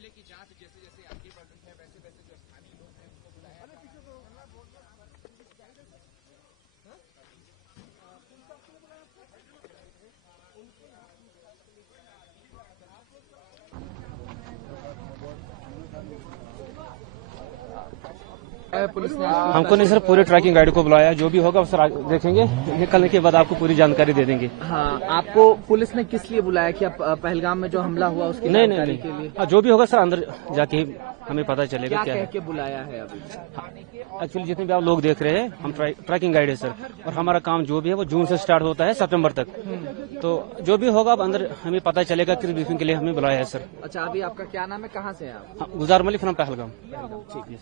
मामले की जांच जैसे जैसे आगे बढ़ रही है वैसे वैसे जो स्थानीय लोग हैं उनको बुलाया पुलिस ने हमको नहीं सर, पूरे ट्रैकिंग गाइड को बुलाया। जो भी होगा सर देखेंगे, निकलने के बाद आपको पूरी जानकारी दे देंगे। हाँ, आपको पुलिस ने किस लिए बुलाया कि आप पहलगाम में जो हमला हुआ उसकी जानकारी के लिए? हाँ, जो भी होगा सर अंदर जाके हमें पता चलेगा क्या कह के बुलाया है अभी। एक्चुअली जितने भी आप लोग देख रहे हैं, हम ट्रैकिंग गाइड है सर, और हमारा काम जो भी है वो जून से स्टार्ट होता है सितंबर तक। तो जो भी होगा अब अंदर हमें पता चलेगा किस ब्रीफिंग के लिए हमें बुलाया है सर। अच्छा, अभी आपका क्या नाम है, कहाँ से हैं आप? हाँ, गुजार मलिक फ्रॉम पहलगाम। ठीक है।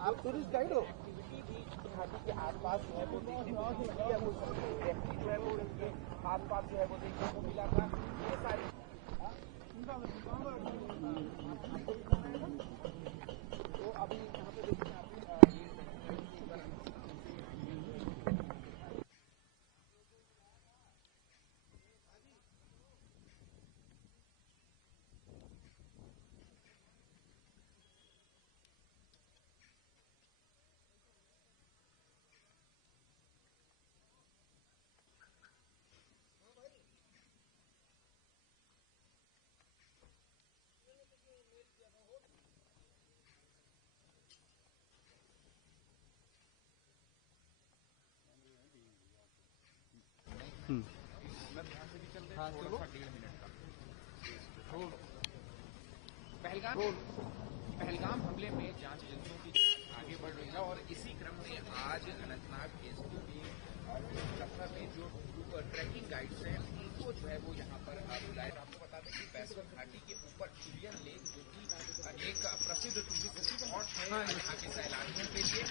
आप टूरिस्ट गाइड हो? घाटी के आसपास जो है वो देखने को मिली है, वो व्यक्ति जो है वो इनके आसपास जो है वो देखने को मिला था। ये सारी तो अभी यहाँ पे देखिए पहलगाम हमले में जांच एजेंसियों की जांच आगे बढ़ रही है और इसी क्रम में आज अनंतनाग एसपी लखनऊ में जो ट्रैकिंग गाइड्स हैं उनको जो है वो यहाँ पर बुलाया। आपको बता दें कि बैसवर घाटी के ऊपर चिड़ियन लेक जो कि एक प्रसिद्ध टूरिस्ट स्पॉट है यहाँ के सैलानियों के लिए।